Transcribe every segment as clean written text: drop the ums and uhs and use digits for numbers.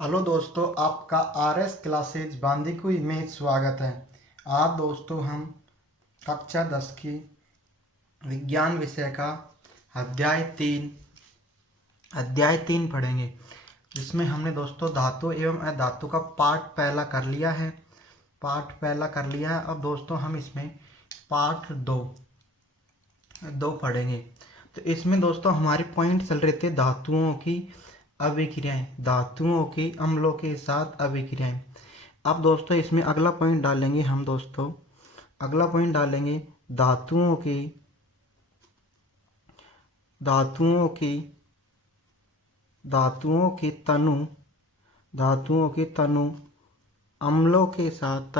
Hello दोस्तों, आपका RS classes Bandikui में स्वागत है। आज दोस्तों हम कक्षा 10 की विज्ञान विषय का अध्याय 3 पढ़ेंगे, जिसमें हमने दोस्तों धातु एवं अधातु का पार्ट पहला कर लिया है। अब दोस्तों हम इसमें पार्ट दो पढ़ेंगे। तो इसमें दोस्तों हमारे पॉइंट चल रहे थे धातुओं की अभिक्रियाएं, धातुओं की अम्लों के साथ अभिक्रियाएं। अब दोस्तों इसमें अगला पॉइंट डालेंगे हम दोस्तों, अगला पॉइंट डालेंगे धातुओं की धातुओं की धातुओं की तनु धातुओं की तनु अम्लों के साथ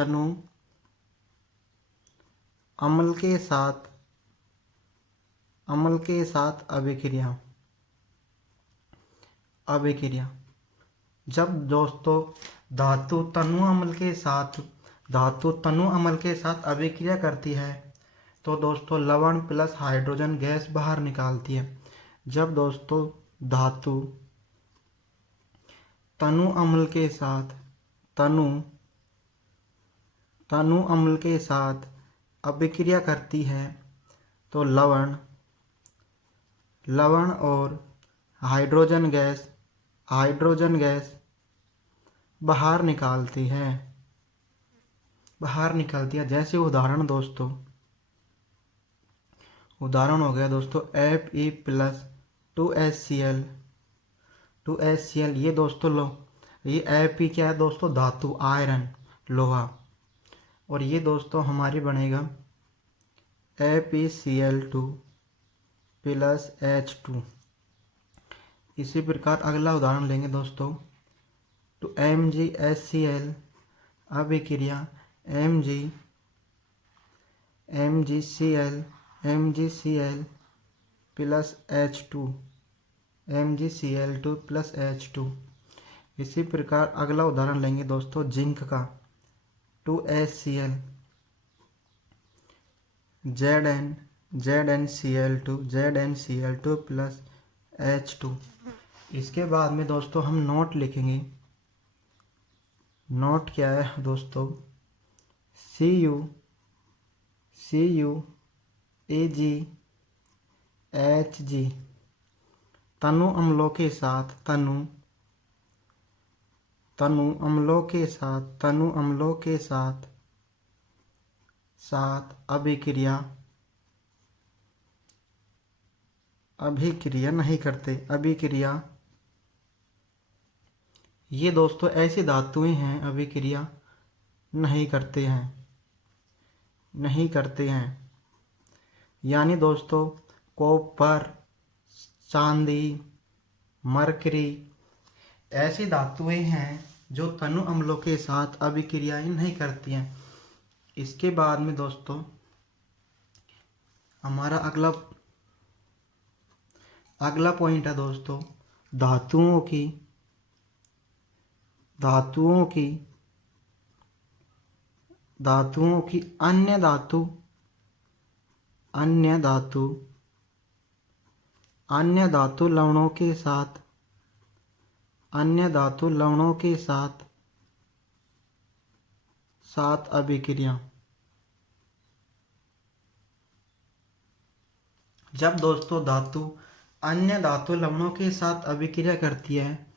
अम्ल के साथ अभिक्रिया। जब दोस्तों धातु तनु अम्ल के साथ अभिक्रिया करती है तो दोस्तों लवण प्लस हाइड्रोजन गैस बाहर निकालती है। जब दोस्तों धातु तनु अम्ल के साथ तनु अम्ल के साथ अभिक्रिया करती है तो लवण और हाइड्रोजन गैस बाहर निकलती है। जैसे उदाहरण हो गया दोस्तों Fe प्लस 2HCl। ये दोस्तों ये Fe क्या है दोस्तों? धातु, आयरन, लोहा। और ये दोस्तों हमारी बनेगा FeCl2 प्लस H2। इसी प्रकार अगला उदाहरण लेंगे दोस्तों, तो MgHCl अभिक्रिया MgCl प्लस H2। इसी प्रकार अगला उदाहरण लेंगे दोस्तों जिंक का, 2HCl ZnCl2 प्लस H2। इसके बाद में दोस्तों हम नोट लिखेंगे। नोट क्या है दोस्तों? CuAgHg तनु अम्लों के साथ अभिक्रिया नहीं करते। ये दोस्तों ऐसी धातुएं हैं अभिक्रिया नहीं करते हैं। यानी दोस्तों कॉपर, चांदी, मरकरी ऐसी धातुएं हैं जो तनु अम्लों के साथ अभिक्रियाएं नहीं करती हैं। इसके बाद में दोस्तों हमारा अगला पॉइंट है दोस्तों धातुओं की अन्य धातु लवणों के साथ अभिक्रिया। जब दोस्तों अन्य धातु लवणों के साथ अभिक्रिया करती है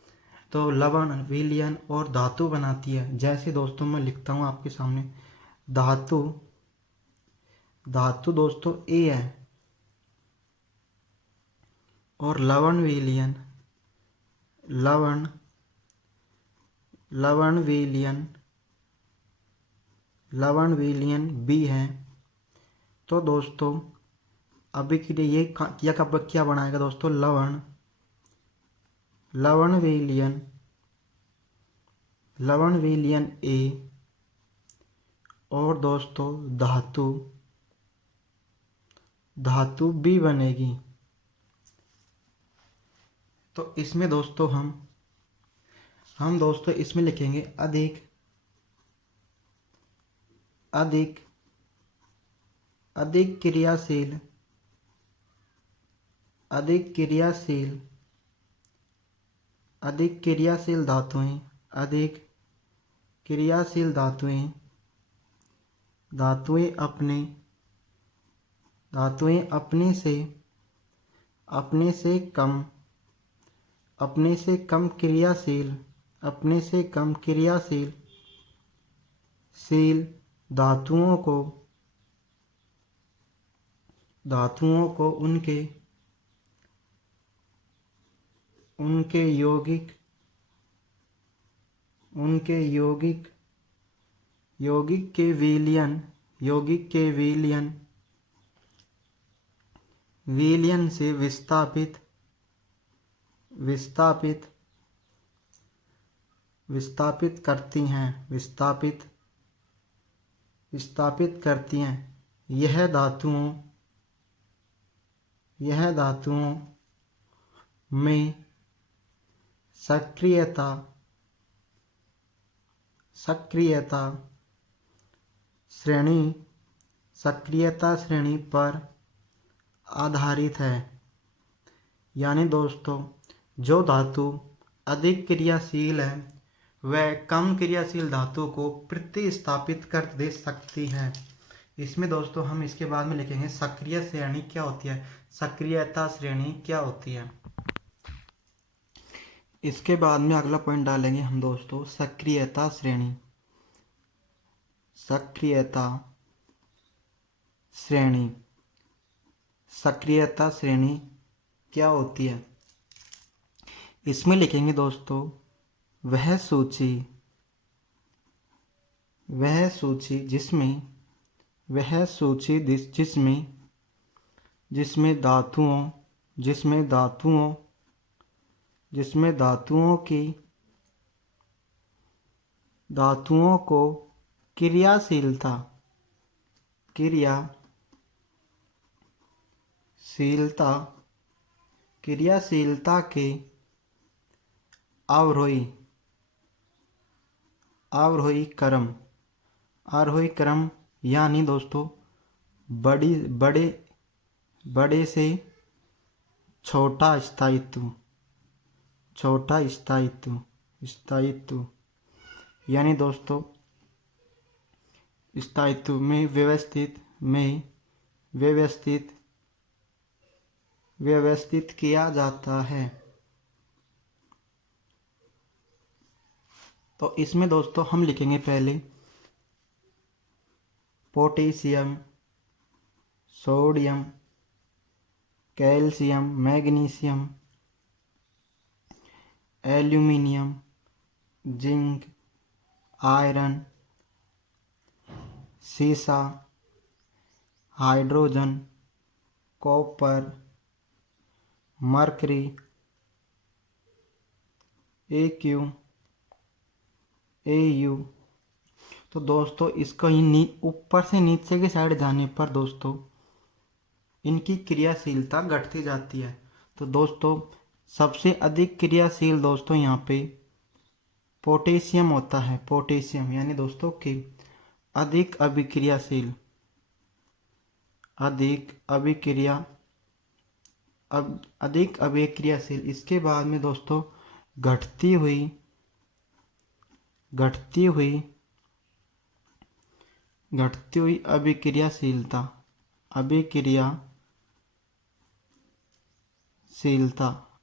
तो लवण विलयन और धातु बनाती है। जैसे दोस्तों मैं लिखता हूँ आपके सामने, धातु दोस्तों A है और लवण विलयन B है। तो दोस्तों अभिक्रिया ये क्या बनाएगा दोस्तों? लवण विलयन A और दोस्तों धातु B बनेगी। तो इसमें दोस्तों हम दोस्तों इसमें लिखेंगे अधिक अधिक क्रियाशील धातुएं, अधिक क्रियाशील धातुएं, धातुएं अपने अपने से कम क्रियाशील शील धातुओं को उनके यौगिक के विलयन से विस्थापित करती हैं। यह धातुओं में सक्रियता श्रेणी पर आधारित है। यानी दोस्तों, जो धातु अधिक क्रियाशील है वह कम क्रियाशील धातु को प्रतिस्थापित कर दे सकती है। इसमें दोस्तों हम इसके बाद में लिखेंगे सक्रिय श्रेणी क्या होती है, सक्रियता श्रेणी क्या होती है। इसके बाद में अगला पॉइंट डालेंगे हम दोस्तों सक्रियता श्रेणी। सक्रियता श्रेणी क्या होती है। इसमें लिखेंगे दोस्तों वह सूची जिसमें धातुओं को क्रियाशीलता के आरोही क्रम यानी दोस्तों बड़े से छोटा स्थायित्व यानी दोस्तों स्थायित्व में व्यवस्थित किया जाता है। तो इसमें दोस्तों हम लिखेंगे पहले potassium, sodium, calcium, magnesium, aluminium, zinc, iron, सीसा, हाइड्रोजन, कॉपर, मरकरी, AU। तो दोस्तों इसको ऊपर से नीचे की साइड जाने पर दोस्तों इनकी क्रियाशीलता घटती जाती है। तो दोस्तों सबसे अधिक क्रियाशील दोस्तों यहाँ पे पोटेशियम होता है। पोटेशियम यानी दोस्तों कि अधिक अभिक्रियाशील। इसके बाद में दोस्तों घटती हुई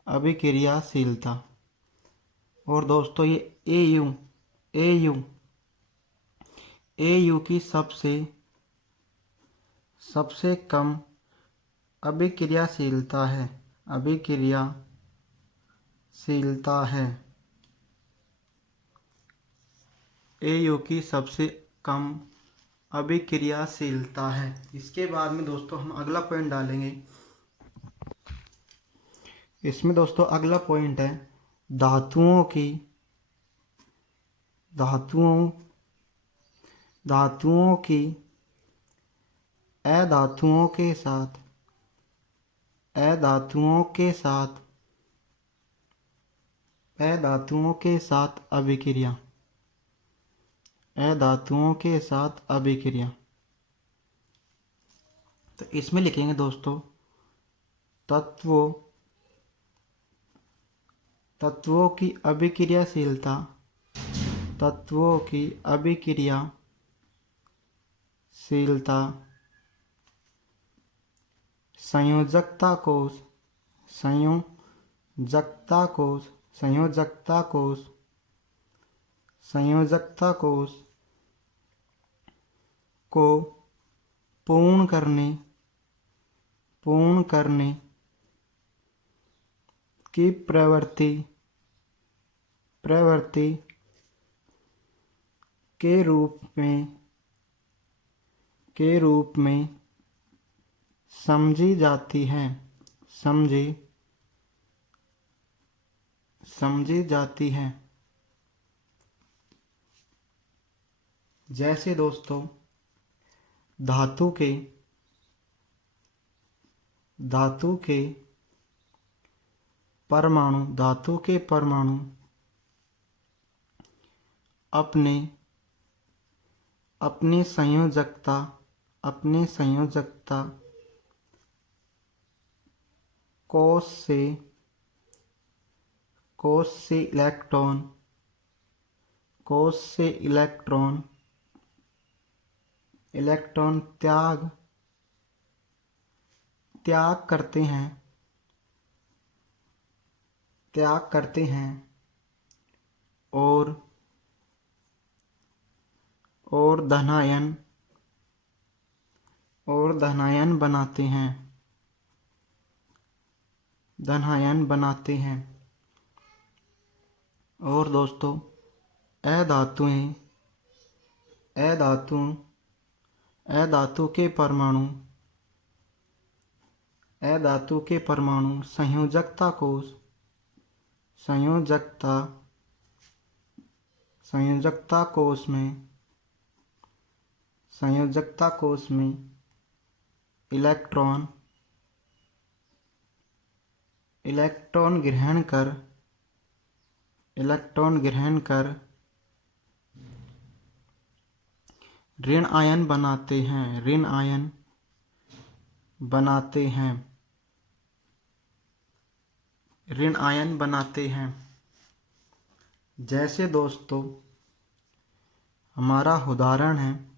अभिक्रियाशीलता। और दोस्तों ये AU की सबसे कम अभिक्रियाशीलता है। AU की सबसे कम अभिक्रियाशीलता है। इसके बाद में दोस्तों हम अगला पॉइंट डालेंगे। इसमें दोस्तों अगला पॉइंट है धातुओं की अधातुओं के साथ अभिक्रिया। तो इसमें लिखेंगे दोस्तों तत्वों की अभिक्रियाशीलता, तत्वों की अभिक्रियाशीलता, संयोजकता कोष, संयोजकता कोष, संयोजकता कोष, संयोजकता कोष को पूर्ण करने की प्रवृत्ति के रूप में समझी जाती है, समझी जाती है। जैसे दोस्तों धातु के परमाणु अपने संयोजकता कोष से इलेक्ट्रॉन त्याग करते हैं और धनायन बनाते हैं। और दोस्तों अधातु के परमाणु संयोजकता कोष में इलेक्ट्रॉन ग्रहण कर ऋण आयन बनाते हैं। जैसे दोस्तों हमारा उदाहरण है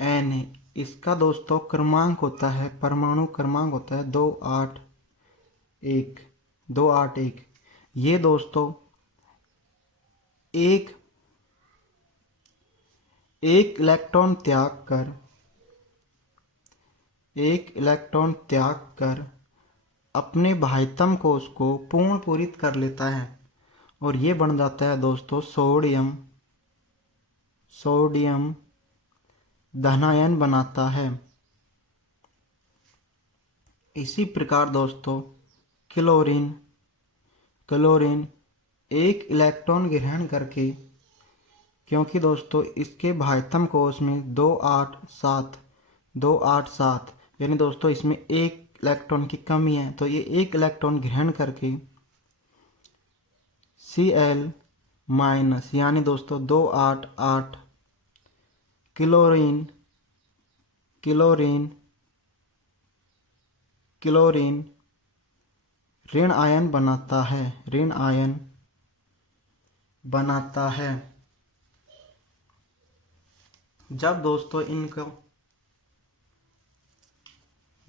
Na, इसका दोस्तों क्रमांक होता है, परमाणु क्रमांक होता है 281। ये दोस्तों एक इलेक्ट्रॉन त्याग कर अपने बाह्यतम कोष को पूरित कर लेता है और ये बन जाता है दोस्तों सोडियम धनायन बनाता है। इसी प्रकार दोस्तों क्लोरीन एक इलेक्ट्रॉन ग्रहण करके, क्योंकि दोस्तों इसके बाह्यतम कोष में 287 यानी दोस्तों इसमें एक इलेक्ट्रॉन की कमी है, तो ये एक इलेक्ट्रॉन ग्रहण करके Cl- यानी दोस्तों 288 क्लोरीन ऋण आयन बनाता है। जब दोस्तों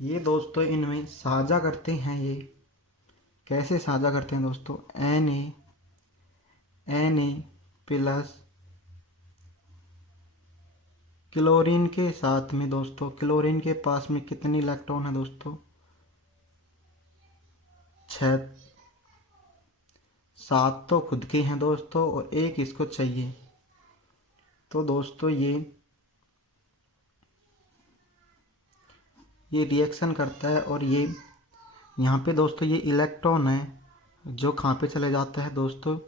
ये दोस्तों इनमें साझा करते हैं, ये कैसे साझा करते हैं दोस्तों, Na प्लस क्लोरीन के साथ में दोस्तों, क्लोरीन के पास में कितने इलेक्ट्रॉन है दोस्तों, 7 तो खुद के हैं दोस्तों और एक इसको चाहिए। तो दोस्तों ये रिएक्शन करता है और ये यहाँ पे दोस्तों ये इलेक्ट्रॉन है जो कहाँ पे चले जाता है दोस्तों,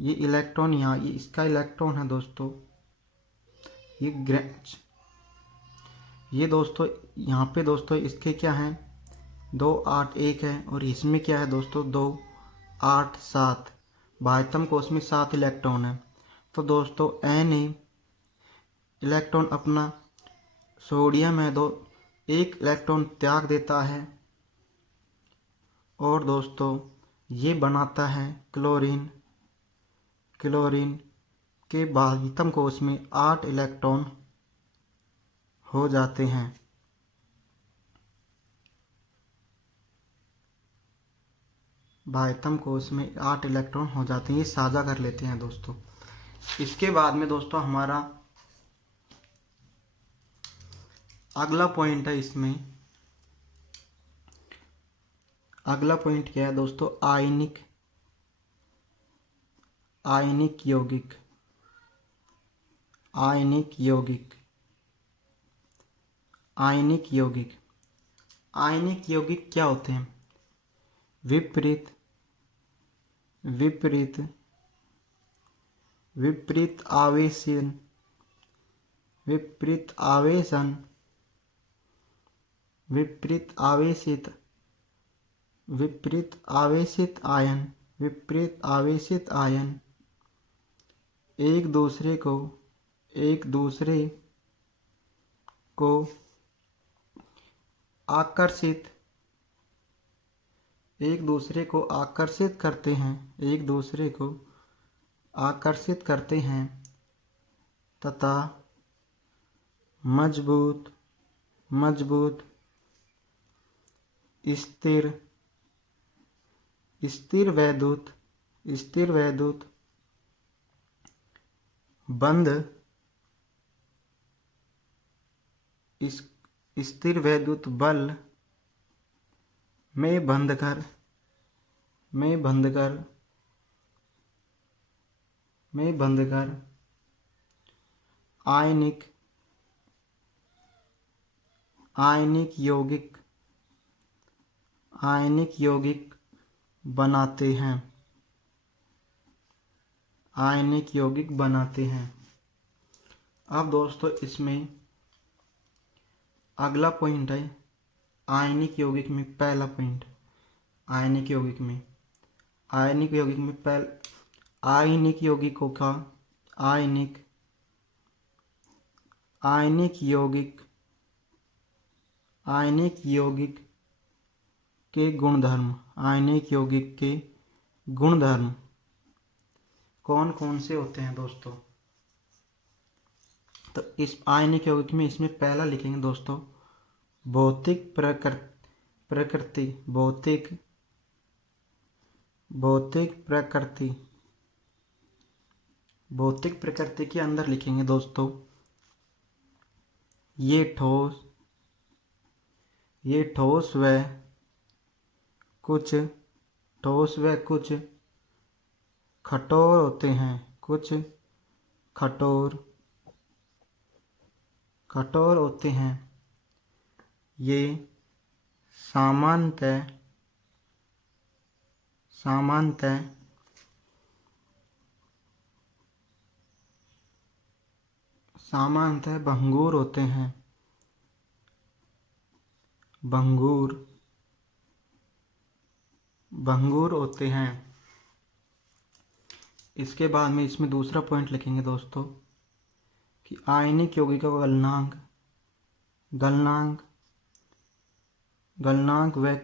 ये इलेक्ट्रॉन यहाँ, ये इसका इलेक्ट्रॉन है दोस्तों, ये दोस्तों यहाँ पे दोस्तों इसके क्या हैं 281 है और इसमें क्या है दोस्तों 287। बाह्यतम कोष में 7 इलेक्ट्रॉन है। तो दोस्तों Na इलेक्ट्रॉन अपना सोडियम है दो एक इलेक्ट्रॉन त्याग देता है और दोस्तों ये बनाता है क्लोरीन। क्लोरीन के बाह्यतम कोश में 8 इलेक्ट्रॉन हो जाते हैं। बाह्यतम कोश में 8 इलेक्ट्रॉन हो जाते हैं, ये साझा कर लेते हैं दोस्तों। इसके बाद में दोस्तों हमारा अगला पॉइंट है, इसमें अगला पॉइंट क्या है दोस्तों, आयनिक यौगिक। आयनिक यौगिक आयनिक यौगिक आयनिक यौगिक क्या होते हैं? विपरीत विपरीत विपरीत आवेशन विपरीत आवेशन विपरीत आवेशित विपरीत आवेशित आयन विपरीत आवेशित आयन एक दूसरे को आकर्षित करते हैं, एक दूसरे को आकर्षित करते हैं तथा मजबूत स्थिर वैद्युत बंध स्थिर वैद्युत बल में बंधकर आयनिक यौगिक बनाते हैं। आयनिक यौगिक बनाते हैं। अब दोस्तों इसमें अगला पॉइंट है आयनिक यौगिक में पहला पॉइंट। आयनिक यौगिक में आयनिक यौगिकों का आयनिक यौगिक के गुणधर्म। आयनिक यौगिक के गुणधर्म कौन कौन से होते हैं दोस्तों? तो इस आयनिक यौगिक में इसमें पहला लिखेंगे दोस्तों भौतिक प्रकृति भौतिक प्रकृति के अंदर लिखेंगे दोस्तों ये ठोस व कुछ कठोर होते हैं। कुछ कठोर होते हैं। ये सामान्यतः भंगुर होते हैं। भंगुर होते हैं। इसके बाद में इसमें दूसरा पॉइंट लिखेंगे दोस्तों कि आयनिक यौगिक का गलनांक व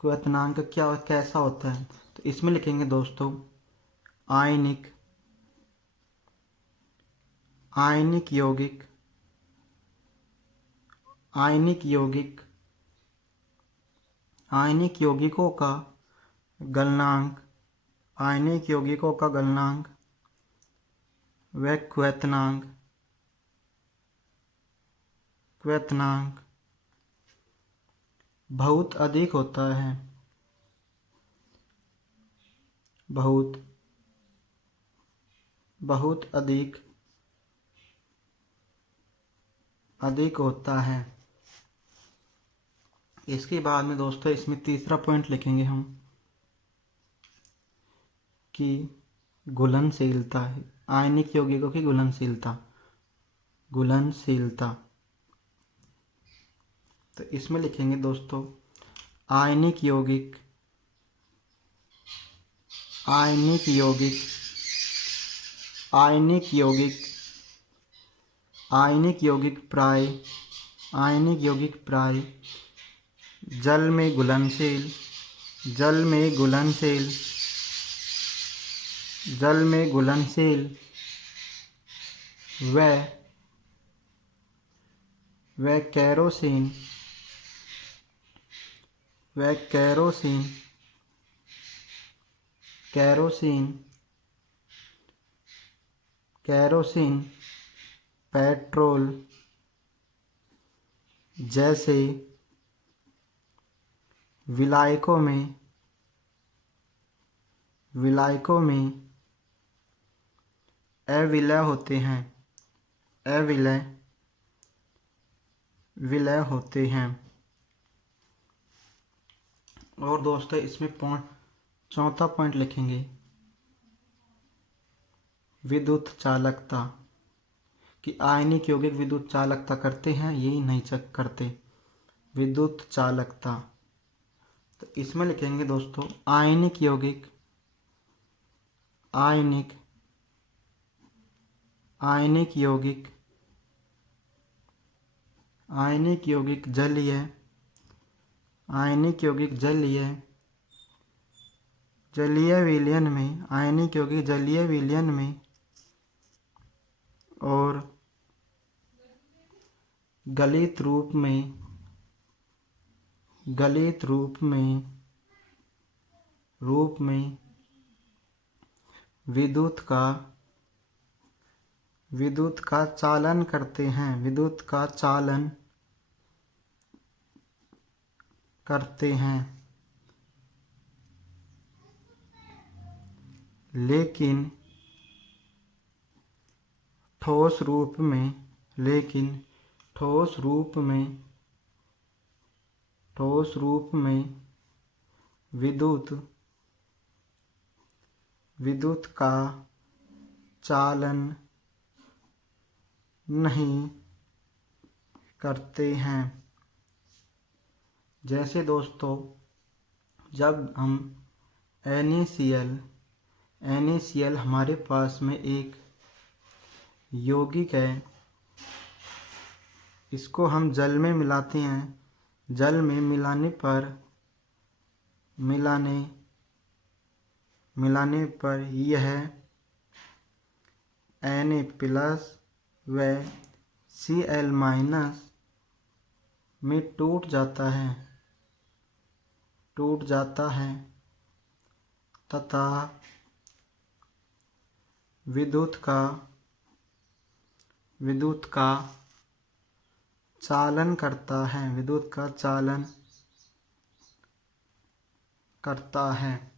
क्वथनांक क्या कैसा होता है? तो इसमें लिखेंगे दोस्तों आयनिक यौगिकों का गलनांक व क्वथनांक बहुत अधिक होता है। बहुत अधिक होता है। इसके बाद में दोस्तों इसमें तीसरा पॉइंट लिखेंगे हम कि घुलनशीलता है। आयनिक यौगिकों की घुलनशीलता। तो इसमें लिखेंगे दोस्तों आयनिक यौगिक आयनिक यौगिक, आयनिक यौगिक प्राय, आयनिक यौगिक प्राय जल में घुलनशील, जल में घुलनशील, जल में घुलनशील व केरोसिन, व केरोसिन, केरोसिन, केरोसिन, पेट्रोल जैसे विलायकों में, विलायकों में अविलय होते हैं, अविलय, विलय होते हैं। और दोस्तों इसमें चौथा पॉइंट लिखेंगे विद्युत चालकता, कि आयनिक यौगिक विद्युत चालकता करते हैं, यही नहीं चेक करते। विद्युत चालकता, तो इसमें लिखेंगे दोस्तों आयनिक यौगिक, आयनिक, आयनिक यौगिक, आयनिक यौगिक जलीय, आयनिक यौगिक जलीय, जलीय विलयन में, आयनिक यौगिक जलीय विलयन में और गलित रूप में, गलित रूप में, रूप में विद्युत का, विद्युत का चालन करते हैं, विद्युत का चालन करते हैं। लेकिन ठोस रूप में, लेकिन ठोस रूप में, ठोस रूप में विद्युत, विद्युत का चालन नहीं करते हैं। जैसे दोस्तों जब हम NaCl, NaCl हमारे पास में एक यौगिक है, इसको हम जल में मिलाते हैं, जल में मिलाने पर, मिलाने पर यह Na+ व Cl- में टूट जाता है, टूट जाता है तथा विद्युत का, विद्युत का चालन करता है, विद्युत का चालन करता है।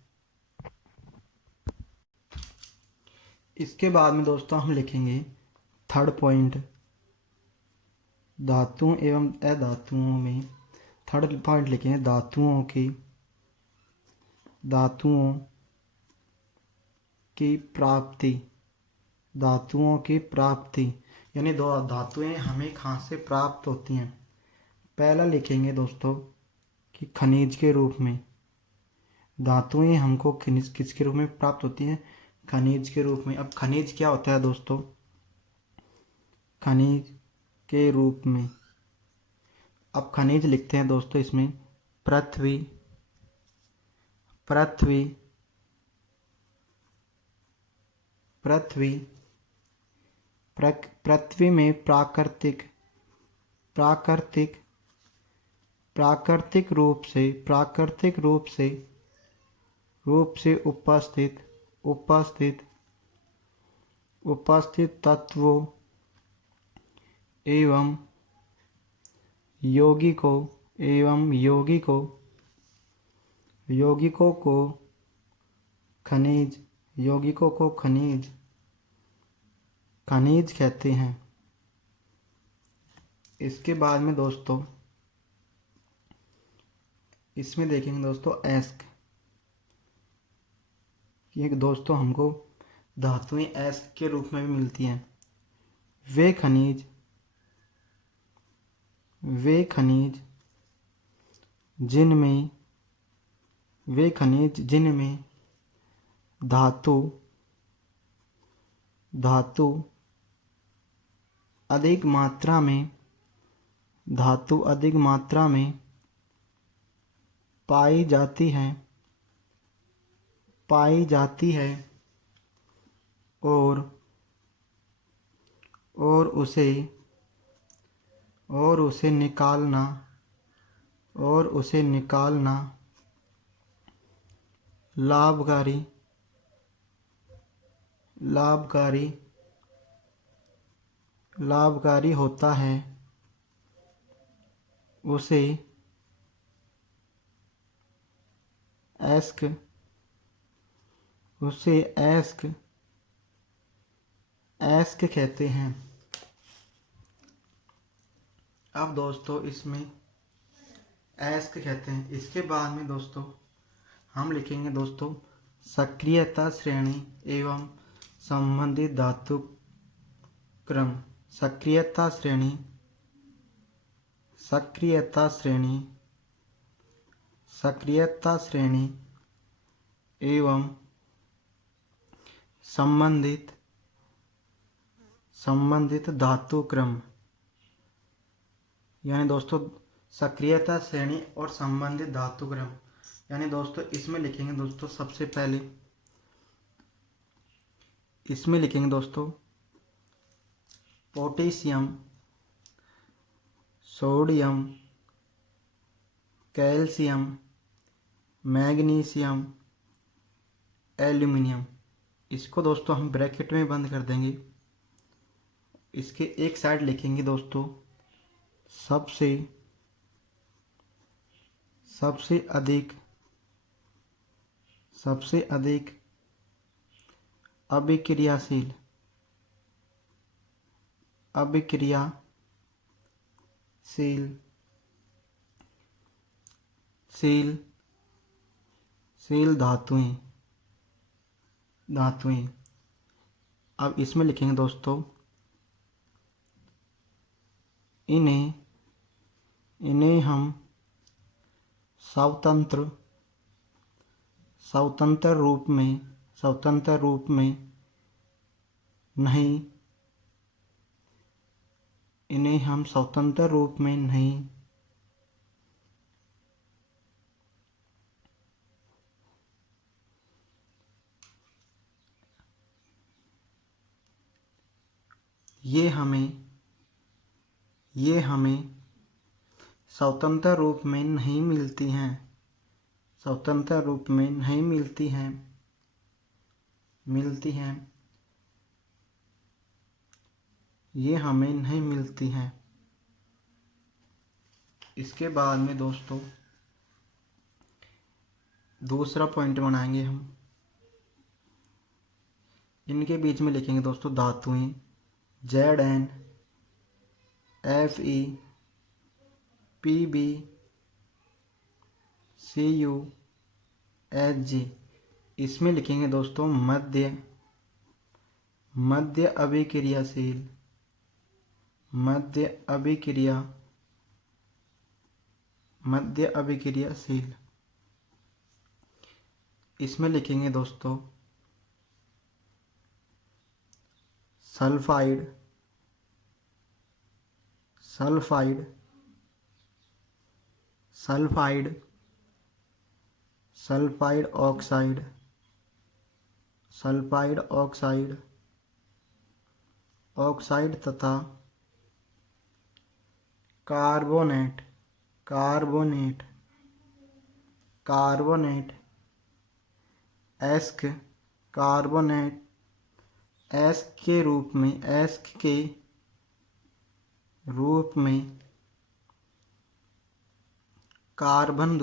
इसके बाद में दोस्तों हम लिखेंगे थर्ड पॉइंट, धातुओं एवं अधातुओं में। थर्ड पॉइंट लिखेंगे धातुओं की, धातुओं की प्राप्ति, धातुओं की प्राप्ति, यानी दो धातुएं हमें कहाँ से प्राप्त होती हैं। पहला लिखेंगे दोस्तों कि खनिज के रूप में, धातुएं हमको खनिज किसके रूप में प्राप्त होती हैं, खनिज के रूप में। अब खनिज क्या होता है दोस्तों, खनिज के रूप में, अब खनिज लिखते हैं दोस्तों इसमें पृथ्वी, पृथ्वी, पृथ्वी, पृथ्वी में प्राकृतिक, प्राकृतिक, प्राकृतिक रूप से, प्राकृतिक रूप से, रूप से उपस्थित, उपस्थित, उपस्थित तत्वों एवं यौगिकों, एवं यौगिकों, यौगिकों को खनिज, यौगिकों को खनिज, खनिज कहते हैं। इसके बाद में दोस्तों इसमें देखेंगे दोस्तों एस्क, ये दोस्तों हमको धातुएं एस्क के रूप में भी मिलती हैं। वे खनिज, वे खनिज जिनमें, वे खनिज जिनमें धातु, धातु अधिक मात्रा में धातु अधिक मात्रा में पाई जाती है और उसे निकालना लाभकारी होता है, उसे एस्क कहते हैं। अब दोस्तों इसमें एस्क कहते हैं। इसके बाद में दोस्तों हम लिखेंगे दोस्तों सक्रियता श्रेणी एवं संबंधित धातु क्रम। सक्रियता श्रेणी एवं संबंधित धातु क्रम। यानी दोस्तों सक्रियता श्रेणी और संबंधित धातु क्रम, यानी दोस्तों इसमें लिखेंगे दोस्तों सबसे पहले इसमें लिखेंगे दोस्तों potassium, sodium, calcium, magnesium, aluminium. इसको दोस्तों हम ब्रैकेट में बंद कर देंगे। इसके एक साइड लिखेंगे दोस्तों सबसे अधिक अभिक्रियाशील धातुएं। अब इसमें लिखेंगे दोस्तों इन्हें हम स्वतंत्र रूप में नहीं ये हमें स्वतंत्र रूप में नहीं मिलती हैं। ये हमें नहीं मिलती हैं। इसके बाद में दोस्तों दूसरा पॉइंट बनाएंगे हम। इनके बीच में लिखेंगे दोस्तों धातुएं Zn, Fe, Pb, Cu, Hg। इसमें लिखेंगे दोस्तों मध्य अभिक्रियाशील। इसमें लिखेंगे दोस्तों सल्फाइड, सल्फाइड ऑक्साइड तथा कार्बोनेट एस्क के रूप में कार्बन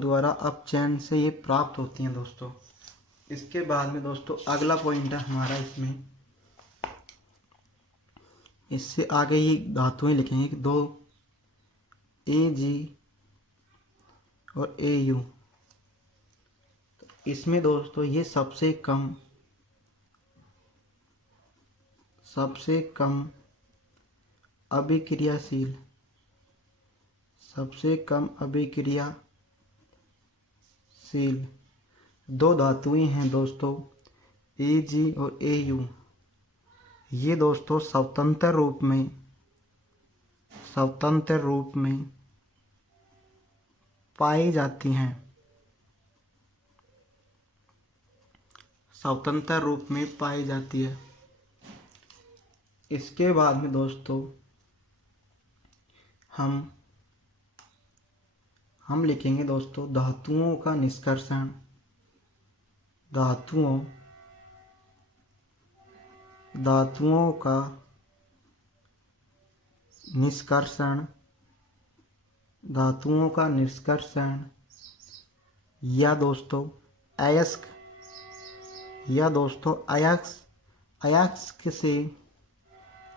द्वारा अपचयन से ये प्राप्त होती हैं दोस्तों। इसके बाद में दोस्तों अगला पॉइंट है हमारा इससे आगे ही धातुएं लिखेंगे कि दो Ag और Au। इसमें दोस्तों ये सबसे कम अभिक्रियाशील सील। दो धातुएं हैं दोस्तों Ag और Au। ये दोस्तों स्वतंत्र रूप में पाई जाती हैं। स्वतंत्र रूप में पाई जाती है। इसके बाद में दोस्तों हम लिखेंगे दोस्तों धातुओं का निष्कर्षण। धातुओं का निष्कर्षण। धातुओं का निष्कर्षण या दोस्तों अयस्क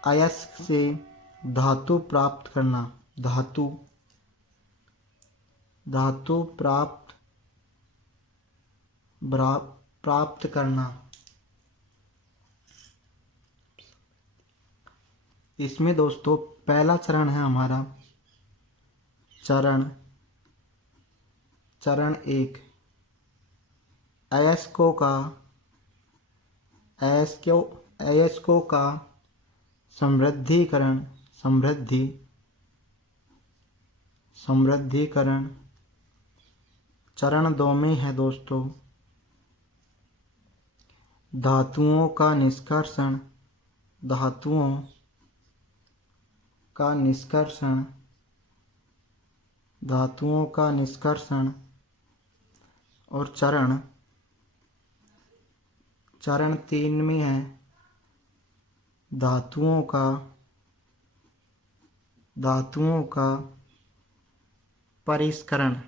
अयस्क से धातु प्राप्त करना। धातु प्राप्त करना। इसमें दोस्तों पहला चरण है हमारा चरण 1 अयस्कों का समृद्धीकरण। चरण 2 में है दोस्तों धातुओं का निष्कर्षण। और चरण 3 में है धातुओं का परिष्करण।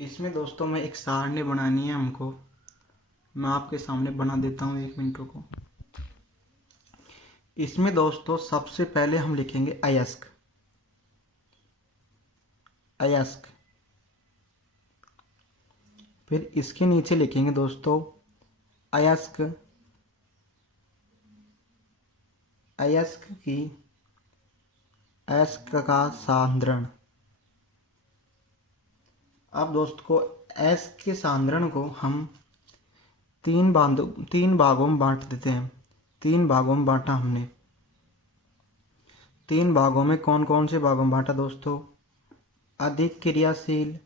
इसमें दोस्तों मैं एक सारणी बनानी है हमको। मैं आपके सामने बना देता हूँ, 1 मिनट को। इसमें दोस्तों सबसे पहले हम लिखेंगे अयस्क। फिर इसके नीचे लिखेंगे दोस्तों अयस्क का सांद्रण। अब दोस्तों को अयस्क के सांद्रण को हम 3 भागों में बांट देते हैं। 3 भागों में बांटा हमने। 3 भागों में कौन कौन से भागों में बांटा दोस्तों? अधिक क्रियाशील,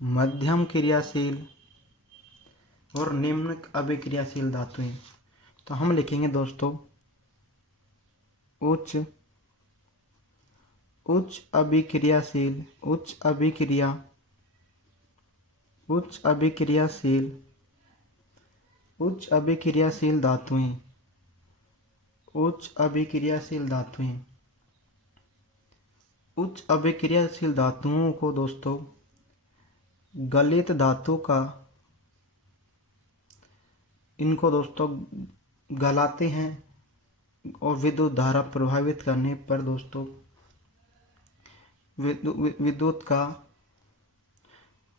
मध्यम क्रियाशील और निम्न अभिक्रियाशील धातुएं। तो हम लिखेंगे दोस्तों उच्च अभिक्रियाशील धातुएं। उच्च अभिक्रियाशील धातुओं को दोस्तों गलित धातु का इनको दोस्तों गलाते हैं और विद्युत धारा प्रभावित करने पर दोस्तों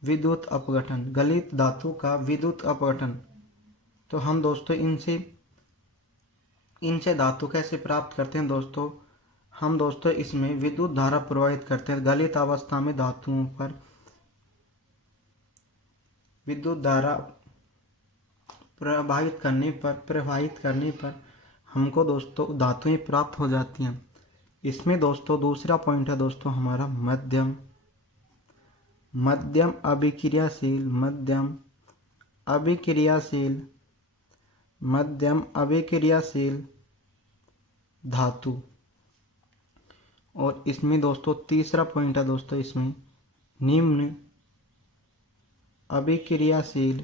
विद्युत अपघटन। गलित धातु का विद्युत अपघटन। तो हम दोस्तों इनसे धातु कैसे प्राप्त करते हैं दोस्तों? हम दोस्तों इसमें विद्युत धारा प्रवाहित करते हैं। गलित अवस्था में धातुओं पर विद्युत धारा प्रवाहित करने पर हमको दोस्तों धातुएं प्राप्त हो जाती हैं। इसमें दोस्तों दूसरा पॉइंट है दोस्तों हमारा मध्यम अभिक्रियाशील धातु। और इसमें दोस्तों तीसरा पॉइंट है दोस्तों इसमें निम्न अभिक्रियाशील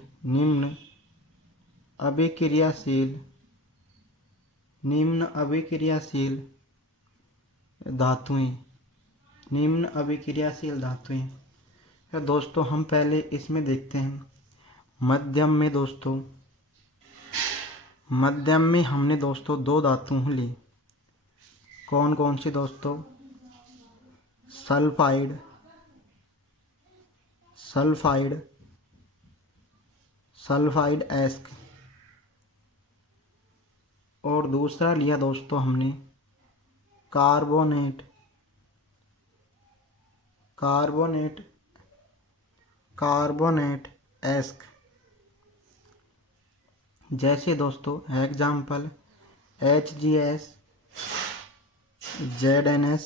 धातुएं। तो दोस्तों हम पहले इसमें देखते हैं मध्यम में हमने दोस्तों 2 धातु ली। कौन कौन सी दोस्तों? सल्फाइड अयस्क। और दूसरा लिया दोस्तों हमने कार्बोनेट, कार्बोनेट, कार्बोनेट एस्क। जैसे दोस्तों एग्जाम्पल HGS, ZNS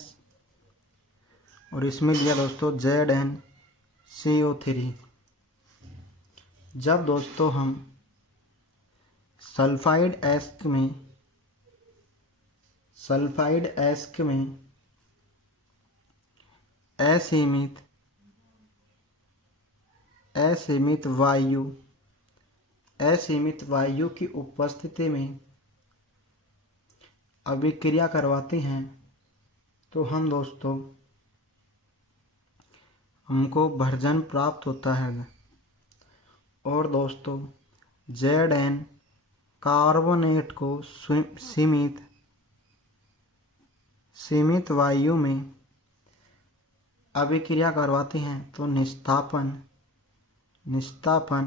और इसमें लिया दोस्तों ZnCO3। जब दोस्तों हम सल्फाइड एस्क में असीमित वायु की उपस्थिति में अभिक्रिया करवाते हैं तो हमको भर्जन प्राप्त होता है। और दोस्तों Zn कार्बोनेट को सीमित वायु में अभिक्रिया करवाते हैं तो निस्तापन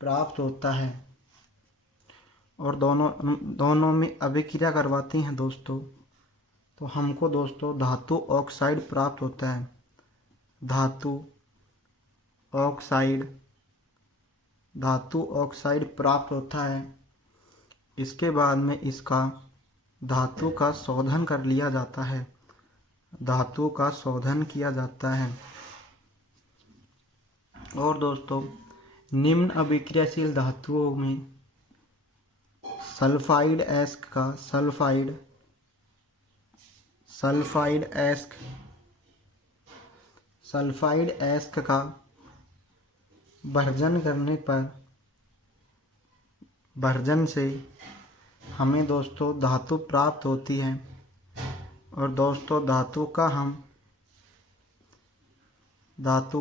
प्राप्त होता है। और दोनों में अभिक्रिया करवाते हैं दोस्तों तो हमको दोस्तों धातु ऑक्साइड प्राप्त होता है। धातु ऑक्साइड प्राप्त होता है। इसके बाद में इसका धातु का शोधन कर लिया जाता है, धातु का शोधन किया जाता है। और दोस्तों निम्न अभिक्रियाशील धातुओं में सल्फाइड एस्क का भर्जन करने पर भर्जन से हमें दोस्तों धातु प्राप्त होती है। और दोस्तों धातु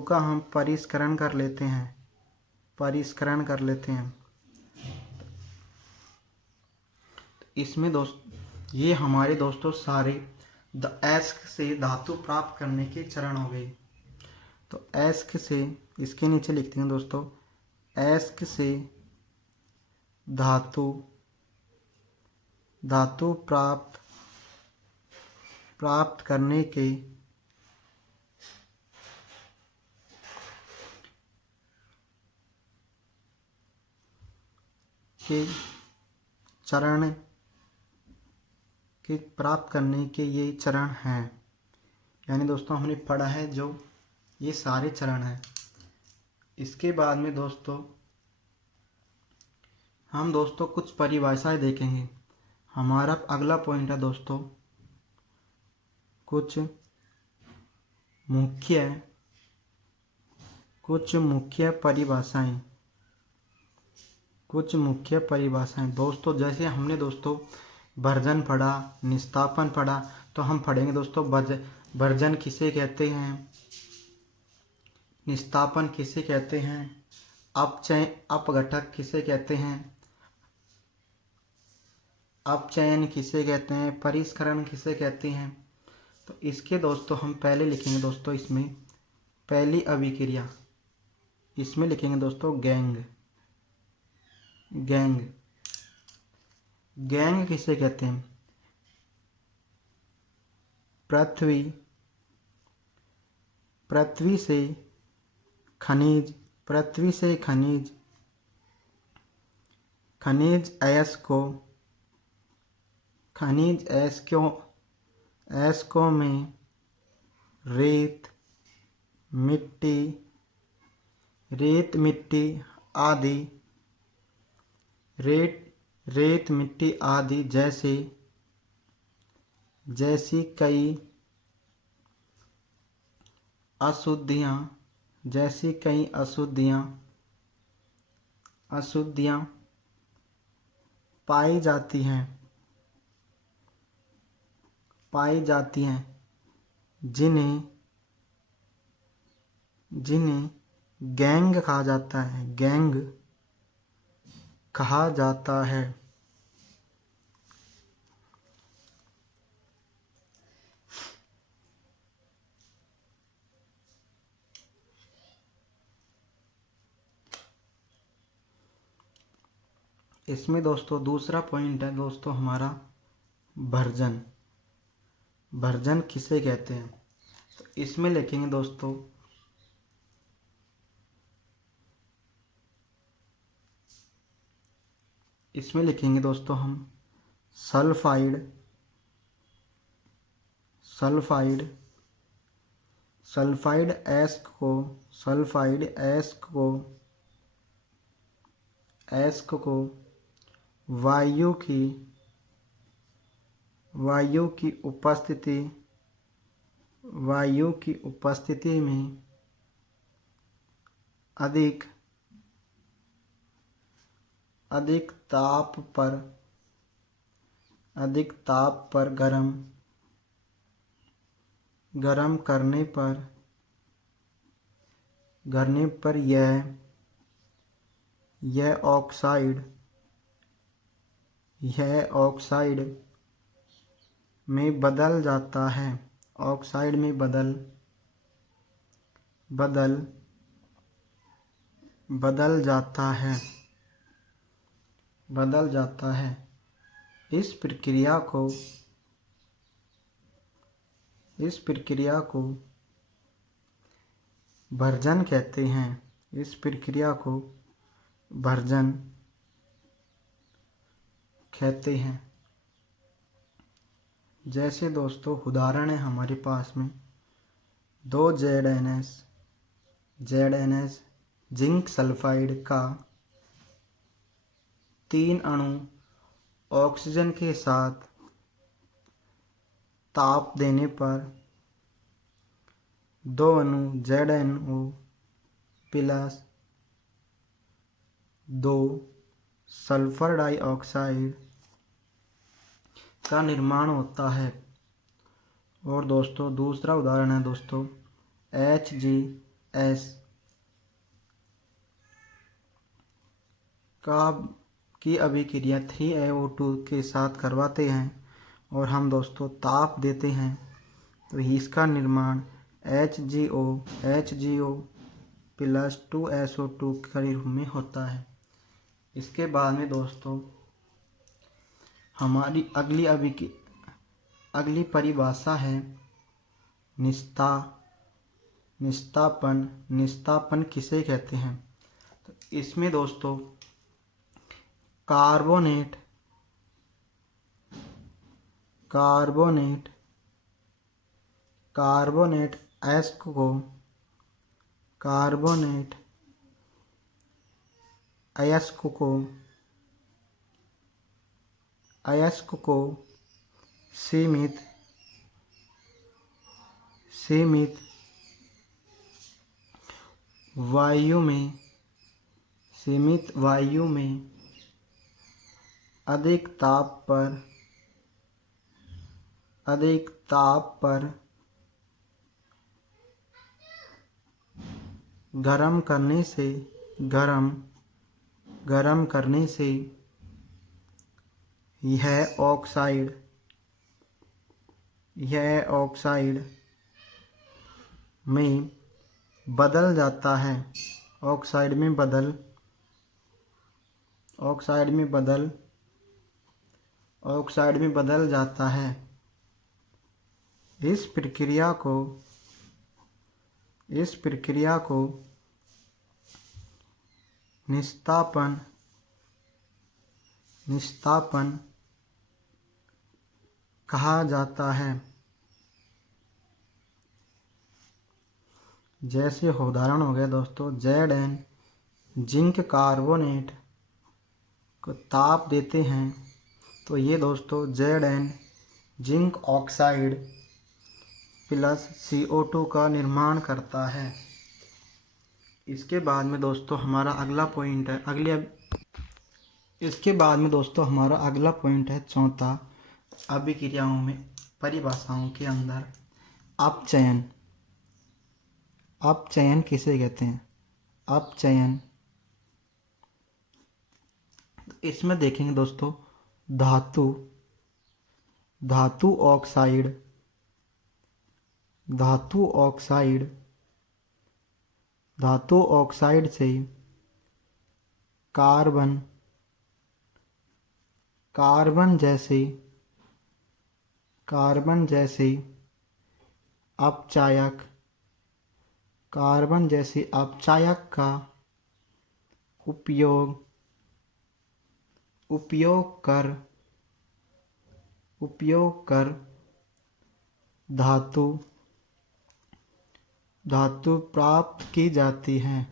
का हम परिष्करण कर लेते हैं। इसमें ये हमारे दोस्तों सारे एस्क से धातु प्राप्त करने के चरण हो गए। तो एस्क से इसके नीचे लिखते हैं दोस्तों, एस्क से धातु प्राप्त करने के ये चरण हैं। यानी दोस्तों हमने पढ़ा है जो ये सारे चरण हैं। इसके बाद में दोस्तों हम कुछ परिभाषाएं देखेंगे। हमारा अगला पॉइंट है दोस्तों कुछ मुख्य परिभाषाएं दोस्तों। जैसे हमने दोस्तों भर्जन पढ़ा, निस्तापन पढ़ा, तो हम पढ़ेंगे दोस्तों भर्जन किसे कहते हैं, निस्तापन किसे कहते हैं, अपघटक किसे कहते हैं, अपचयन किसे कहते हैं, परिष्करण किसे कहते हैं। तो इसके दोस्तों हम पहले लिखेंगे दोस्तों, इसमें पहली अभिक्रिया इसमें लिखेंगे दोस्तों गैंग किसे कहते हैं, पृथ्वी से खनिज अयस्कों में रेत मिट्टी आदि जैसी कई अशुद्धियां पाई जाती हैं जिन्हें गैंग कहा जाता है। इसमें दोस्तों दूसरा पॉइंट है दोस्तों हमारा भर्जन। भर्जन किसे कहते हैं? तो इसमें लिखेंगे दोस्तों हम सल्फाइड सल्फाइड सल्फाइड एस्क को वायु की उपस्थिति में अधिक ताप पर गरम करने पर यह ऑक्साइड में बदल जाता है। ऑक्साइड में बदल जाता है। इस प्रक्रिया को भर्जन कहते हैं। इस प्रक्रिया को भर्जन कहते हैं। जैसे दोस्तों उदाहरण है हमारे पास में 2 ZnS जिंक सल्फाइड का 3 अणु ऑक्सीजन के साथ ताप देने पर 2 अणु ZnO प्लस 2 सल्फर डाइऑक्साइड का निर्माण होता है। और दोस्तों दूसरा उदाहरण है दोस्तों HGS की अभिक्रिया 3AO2 के साथ करवाते हैं और हम दोस्तों ताप देते हैं तो इसका निर्माण HGO प्लस 2SO2 के रूप में होता है। इसके बाद में दोस्तों हमारी अगली परिभाषा है निस्तापन किसे कहते हैं? तो इसमें दोस्तों कार्बोनेट अयस्क को सीमित वायु में अधिक ताप पर गरम करने से यह ऑक्साइड में बदल जाता है। ऑक्साइड में बदल जाता है। इस प्रक्रिया को निस्तापन कहा जाता है। जैसे उदाहरण हो गया दोस्तों Zn जिंक कार्बोनेट को ताप देते हैं तो ये दोस्तों Zn zinc oxide plus CO2 का निर्माण करता है। इसके बाद में दोस्तों हमारा अगला पॉइंट है चौथा अभिक्रियाओं में परिभाषाओं के अंदर अपचयन किसे कहते हैं? अपचयन इसमें देखेंगे दोस्तों धातु ऑक्साइड से कार्बन जैसे कार्बन जैसे अपचायक का उपयोग कर धातु प्राप्त की जाती है।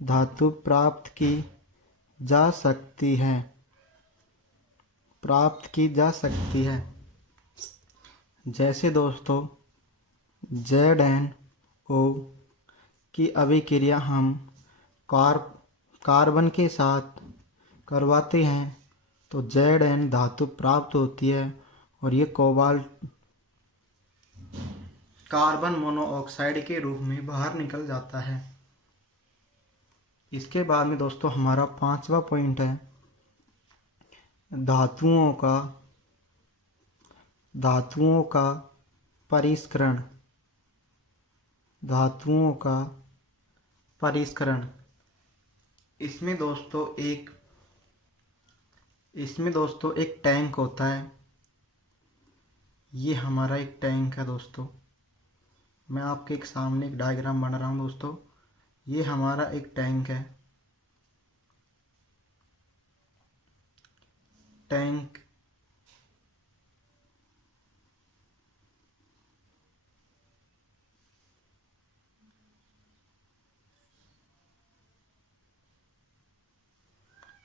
धातु प्राप्त की जा सकती है। जैसे दोस्तों ZnO की अभिक्रिया हम कार्बन के साथ करवाते हैं तो Zn धातु प्राप्त होती है और ये कोबाल्ट कार्बन मोनोऑक्साइड के रूप में बाहर निकल जाता है। इसके बाद में दोस्तों हमारा 5वां पॉइंट है धातुओं का परिष्करण। इसमें दोस्तों एक टैंक होता है। ये हमारा एक टैंक है दोस्तों। मैं आपके सामने एक डायग्राम बना रहा हूँ दोस्तों। ये हमारा एक टैंक है।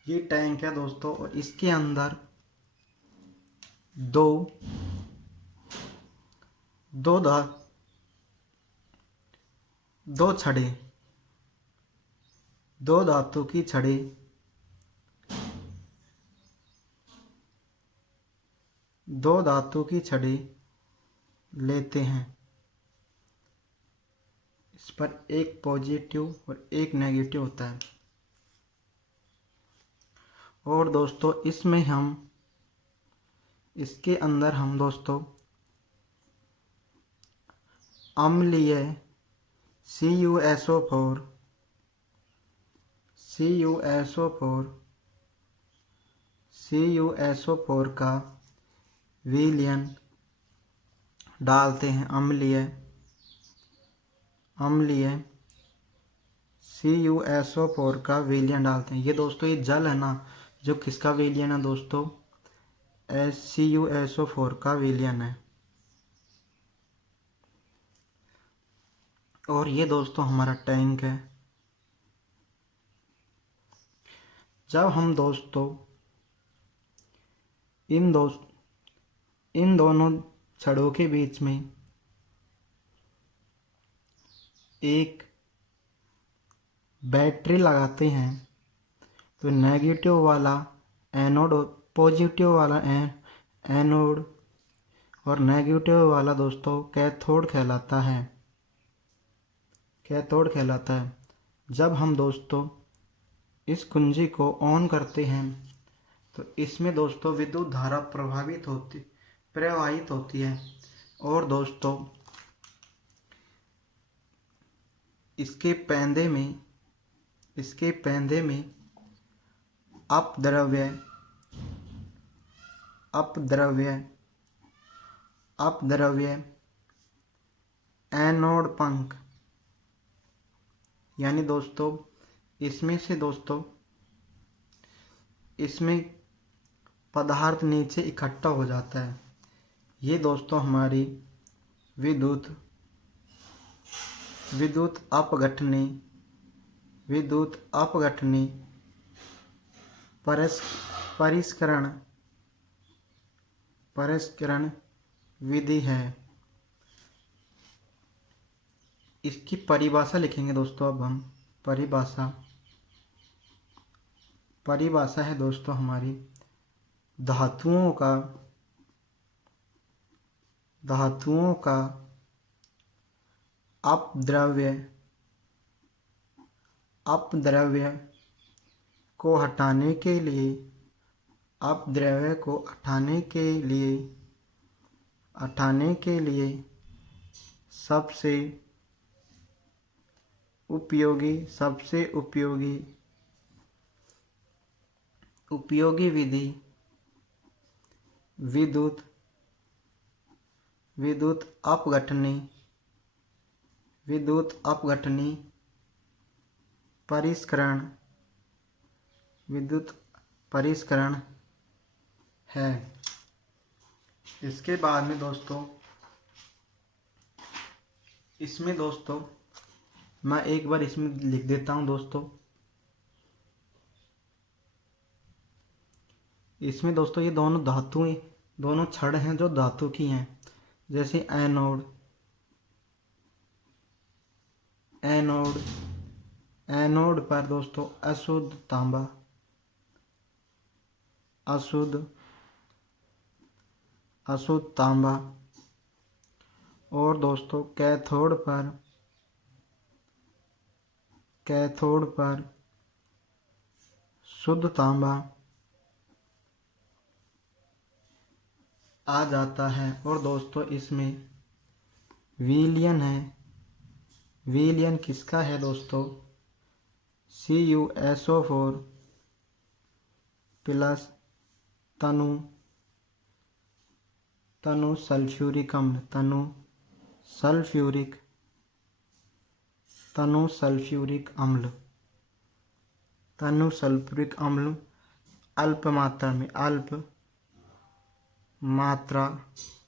ये टैंक है दोस्तों और इसके अंदर दो धातु की छड़ी लेते हैं। इस पर एक पॉजिटिव और एक नेगेटिव होता है। और दोस्तों इसके अंदर हम दोस्तों अम्लीय CuSO4 का विलयन डालते हैं। अम्लीय CuSO4 का विलयन डालते हैं। ये दोस्तों ये जल है ना, जो किसका विलयन है दोस्तों, CuSO4 का विलयन है। और ये दोस्तों हमारा टैंक है। जब हम दोस्तों इन दोनों छड़ों के बीच में एक बैटरी लगाते हैं तो नेगेटिव वाला एनोड, पॉजिटिव वाला एनोड और नेगेटिव वाला दोस्तों कैथोड कहलाता है। जब हम दोस्तों इस कुंजी को ऑन करते हैं तो इसमें दोस्तों विद्युत धारा प्रवाहित होती है। और दोस्तों इसके पैंधे में अपद्रव्य एनोड पंख, यानी दोस्तों इसमें पदार्थ नीचे इकट्ठा हो जाता है। ये दोस्तों हमारी विद्युत अपघटनी परिष्करण विधि है। इसकी परिभाषा लिखेंगे दोस्तों। अब हम परिभाषा है दोस्तों हमारी धातुओं का अपद्रव्य को हटाने के लिए सबसे उपयोगी विधि विद्युत अपघटनी, विद्युत अपघटनी परिष्करण, विद्युत परिष्करण है। इसके बाद में दोस्तों इसमें दोस्तों मैं एक बार इसमें लिख देता हूँ दोस्तों। इसमें दोस्तों ये दोनों धातुएं, दोनों छड़ हैं जो धातु की हैं। जैसे एनोड, एनोड, एनोड पर दोस्तों अशुद्ध तांबा, अशुद्ध, अशुद्ध तांबा। और दोस्तों कैथोड पर, कैथोड पर शुद्ध तांबा आ जाता है। और दोस्तों इसमें विलयन है। विलयन किसका है दोस्तों? CuSO4 प्लस तनु, तनु सल्फ्यूरिक अम्ल, तनु सल्फ्यूरिक, तनु सल्फ्यूरिक अम्ल, तनु सल्फ्यूरिक अम्ल अल्प मात्रा में, अल्प मात्रा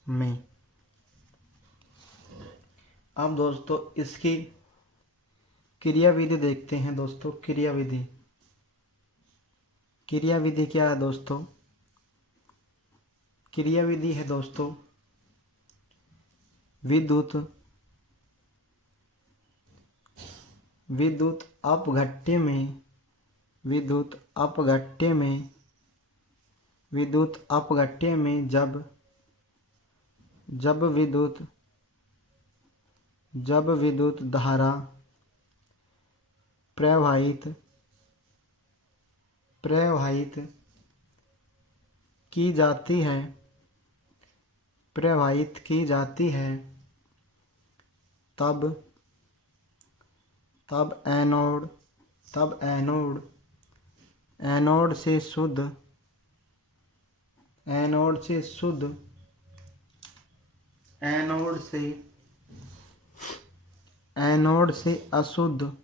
में। अब दोस्तों इसकी क्रियाविधि देखते हैं दोस्तों। क्रियाविधि, क्रियाविधि क्या है दोस्तों? क्रियाविधि है दोस्तों विद्युत, विद्युत अपघट्य में, विद्युत अपघट्य में, विद्युत अपघट्य में जब, जब विद्युत, जब विद्युत धारा प्रवाहित, प्रवाहित की जाती है, प्रवाहित की जाती है, तब, तब एनोड, तब एनोड, एनोड से शुद्ध, एनोड से शुद्ध, एनोड से, एनोड से अशुद्ध,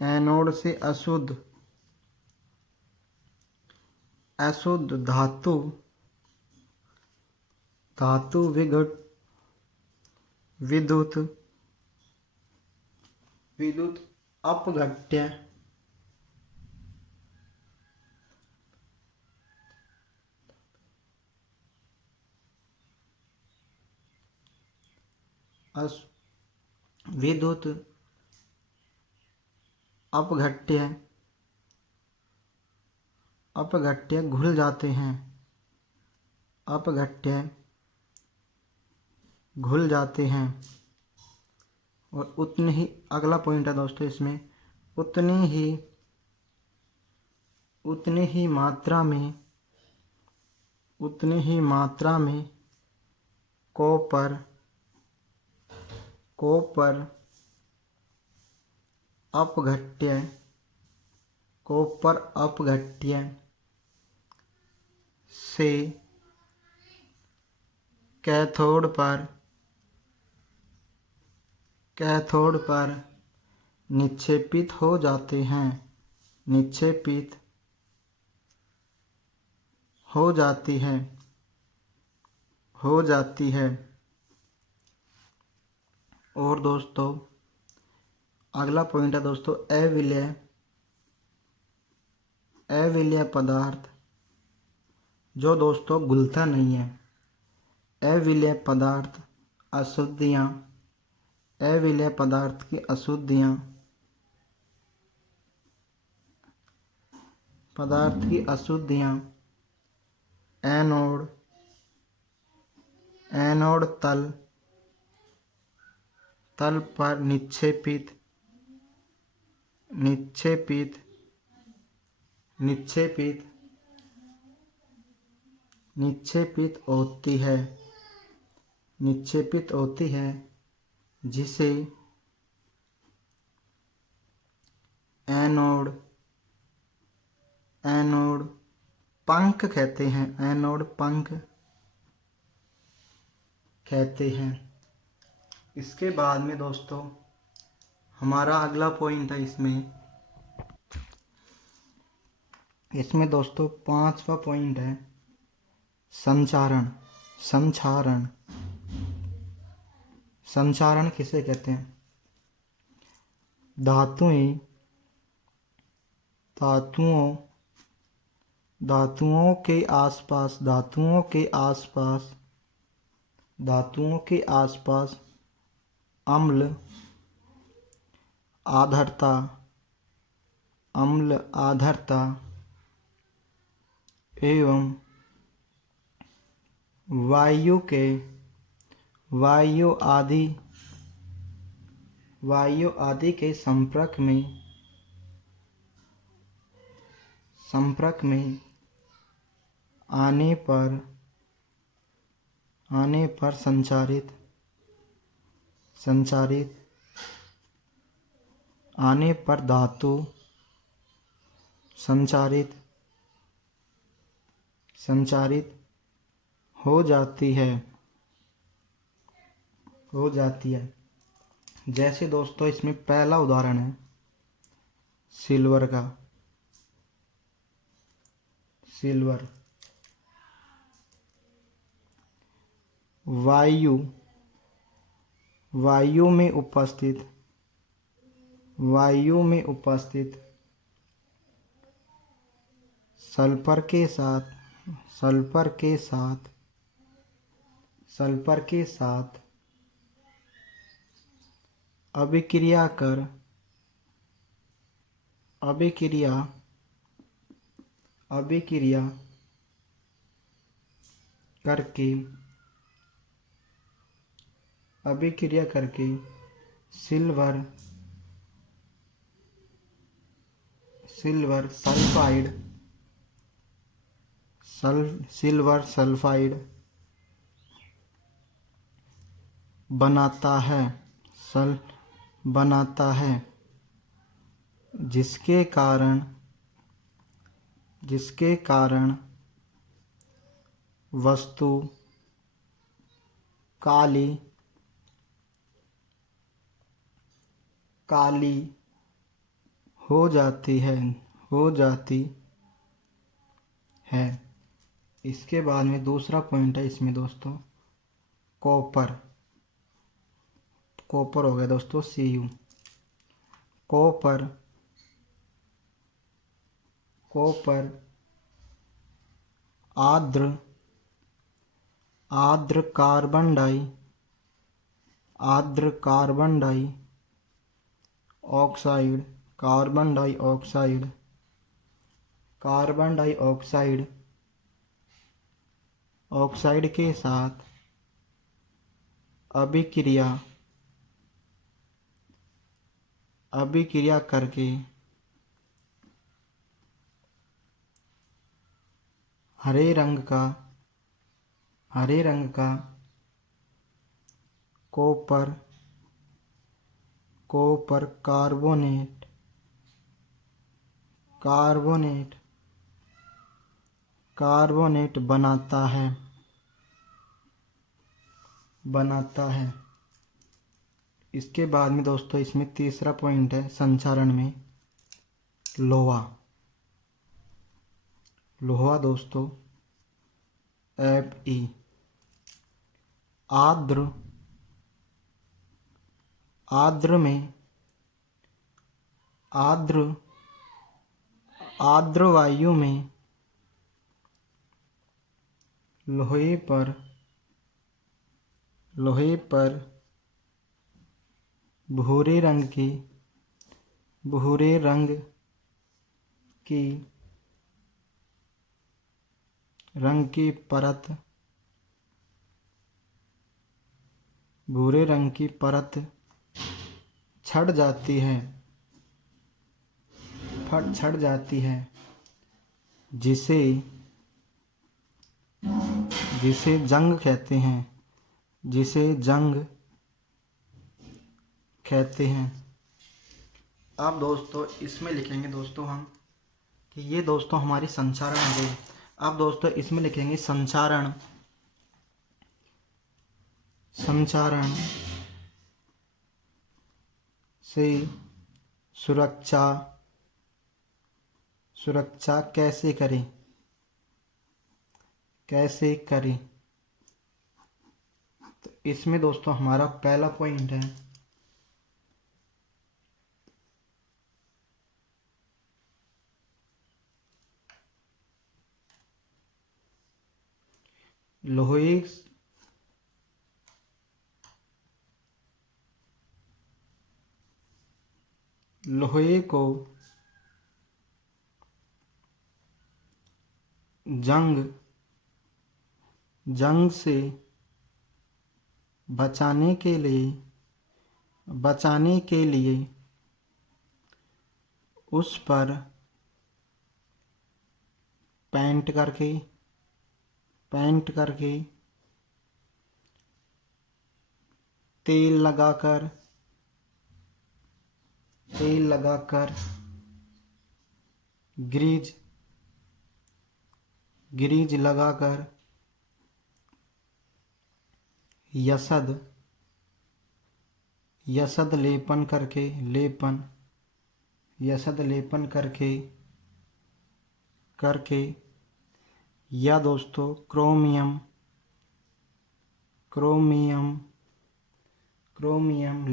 एनोड से अशुद्ध, अशुद्ध धातु, धातु विघट, विद्युत, विद्युत अपघट्य, विद्युत अपघट्य, अपघट्य घुल जाते हैं, अपघट्य घुल जाते हैं। और उतने ही, अगला पॉइंट है दोस्तों इसमें, उतनी ही, उतनी ही मात्रा में, उतनी ही मात्रा में कॉपर, कॉपर अपघट्य, कॉपर अपघट्य से कैथोड पर, कैथोड पर निक्षेपित हो जाते हैं, निक्षेपित हो जाती है, हो जाती है। और दोस्तों अगला पॉइंट है दोस्तों अविलेय, अविलेय पदार्थ जो दोस्तों घुलता नहीं है, अविलेय पदार्थ, अशुद्धियाँ, अविलेय पदार्थ की अशुद्धियाँ, पदार्थ की अशुद्धियाँ एनोड, एनोड तल, तल पर निक्षेपित, निक्षेपित, निक्षेपित, निक्षेपित होती है, निक्षेपित होती है, जिसे एनोड, एनोड पंख कहते हैं, एनोड पंख, कहते हैं। इसके बाद में दोस्तों हमारा अगला पॉइंट है इसमें दोस्तों 5वां पॉइंट है संचारण। संचारण संचारण किसे कहते हैं? धातुओं धातुओं के आसपास अम्ल आर्द्रता एवं वायु आदि के संपर्क में आने पर संचारित आने पर धातु संचारित हो जाती है। जैसे दोस्तों इसमें पहला उदाहरण है सिल्वर का। वायु में उपस्थित सल्फर के साथ अभिक्रिया करके सिल्वर सल्फाइड बनाता है जिसके कारण वस्तु काली हो जाती है। इसके बाद में दूसरा पॉइंट है इसमें दोस्तों कॉपर हो गया दोस्तों Cu। कॉपर आर्द्र कार्बन डाइऑक्साइड के साथ अभिक्रिया करके हरे रंग का कॉपर कार्बोनेट बनाता है। इसके बाद में दोस्तों इसमें तीसरा पॉइंट है संचारण में लोहा दोस्तों Fe आर्द्र वायु में लोहे पर भूरे रंग की परत छड़ जाती है जिसे जंग कहते हैं। अब दोस्तों इसमें लिखेंगे दोस्तों हम कि ये दोस्तों हमारी संचारण हो गई। अब दोस्तों इसमें लिखेंगे संचारण संचारण से सुरक्षा कैसे करें, तो इसमें दोस्तों हमारा पहला पॉइंट है लोहे को जंग से बचाने के लिए उस पर पेंट करके तेल लगाकर ग्रीज लगाकर यशद लेपन करके या दोस्तों क्रोमियम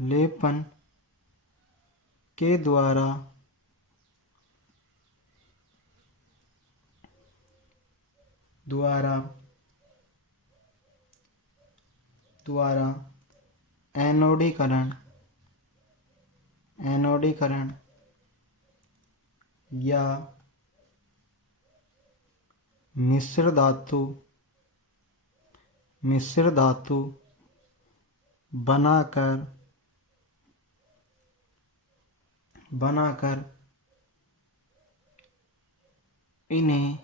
लेपन के द्वारा एनोडीकरण या मिश्र धातु बनाकर इन्हें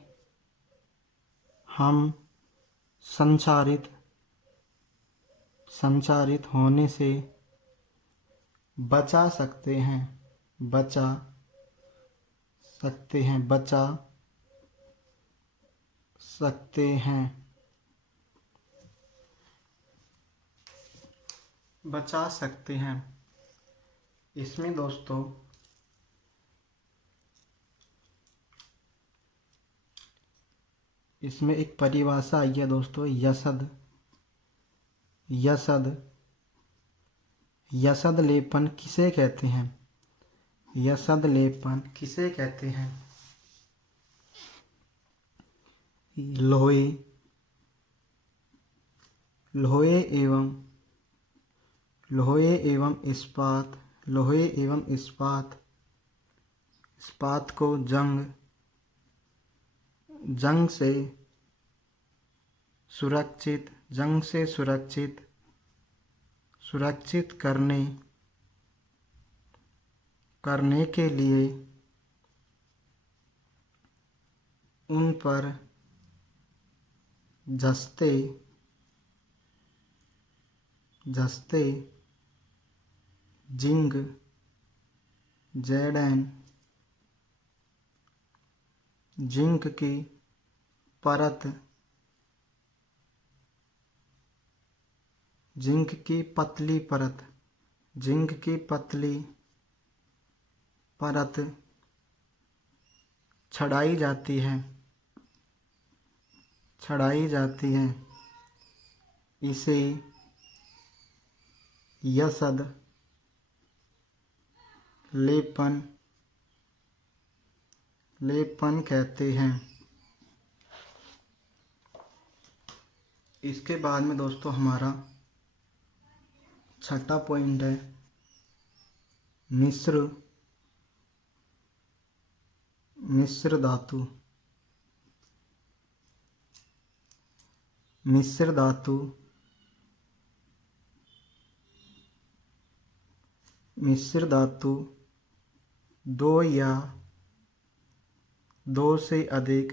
हम संचारित होने से बचा सकते हैं। इसमें दोस्तों इसमें एक परिभाषा आई है दोस्तों, यशद लेपन किसे कहते हैं? लोहे एवं इस्पात को जंग से सुरक्षित करने के लिए उन पर जस्ते जिंक की पतली परत चढ़ाई जाती है। इसे यशद लेपन कहते हैं। इसके बाद में दोस्तों हमारा छठा पॉइंट है मिश्र धातु। मिश्र धातु दो या दो से अधिक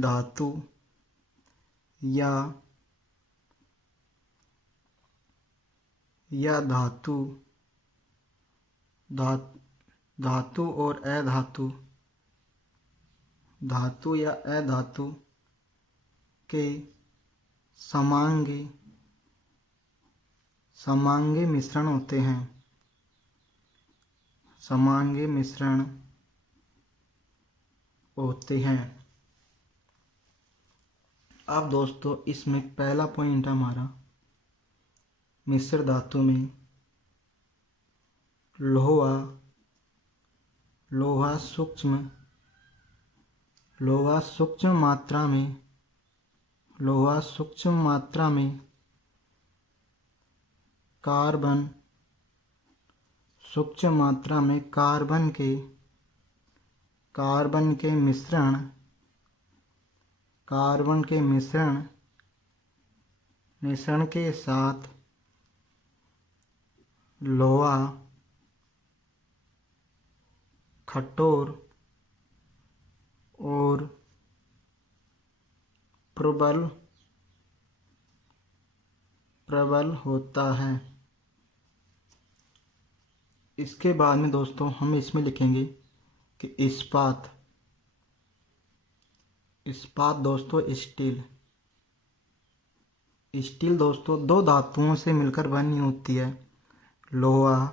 धातु या धातु और अधातु धातु या अधातु के समांगी मिश्रण होते हैं। समांगी मिश्रण होते हैं। अब दोस्तों इसमें पहला पॉइंट हमारा मिश्र धातु में लोहा सूक्ष्म मात्रा में कार्बन के मिश्रण के साथ लोहा कठोर और प्रबल होता है। इसके बाद में दोस्तों हम इसमें लिखेंगे कि इस्पात दोस्तों स्टील दोस्तों दो धातुओं से मिलकर बनी होती है। लोहा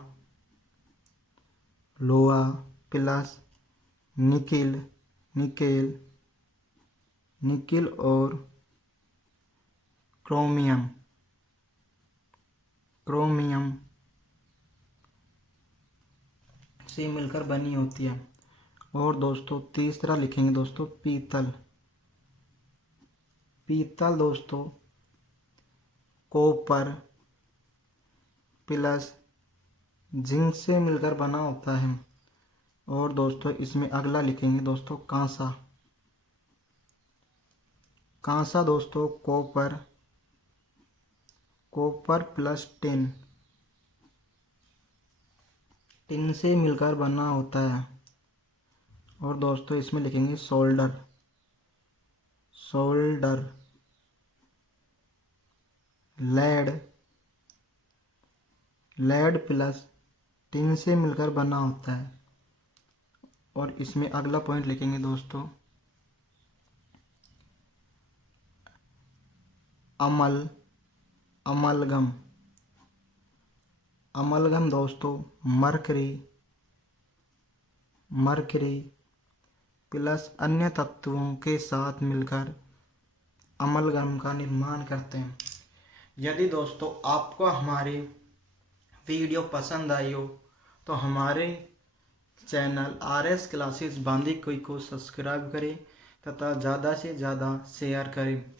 प्लस निकेल और क्रोमियम से मिलकर बनी होती है। और दोस्तों तीसरा लिखेंगे दोस्तों पीतल दोस्तों कॉपर प्लस जिंक से मिलकर बना होता है। और दोस्तों इसमें अगला लिखेंगे दोस्तों कांसा दोस्तों कॉपर प्लस टिन से मिलकर बना होता है। और दोस्तों इसमें लिखेंगे सोल्डर लेड प्लस टिन से मिलकर बना होता है। और इसमें अगला पॉइंट लिखेंगे दोस्तों अमलगम दोस्तों मरकरी प्लस अन्य तत्वों के साथ मिलकर अमलगम का निर्माण करते हैं। यदि दोस्तों आपको हमारी वीडियो पसंद आई हो तो हमारे चैनल RS क्लासेस बांदीकुई को सब्सक्राइब करें तथा ज़्यादा से ज़्यादा शेयर करें।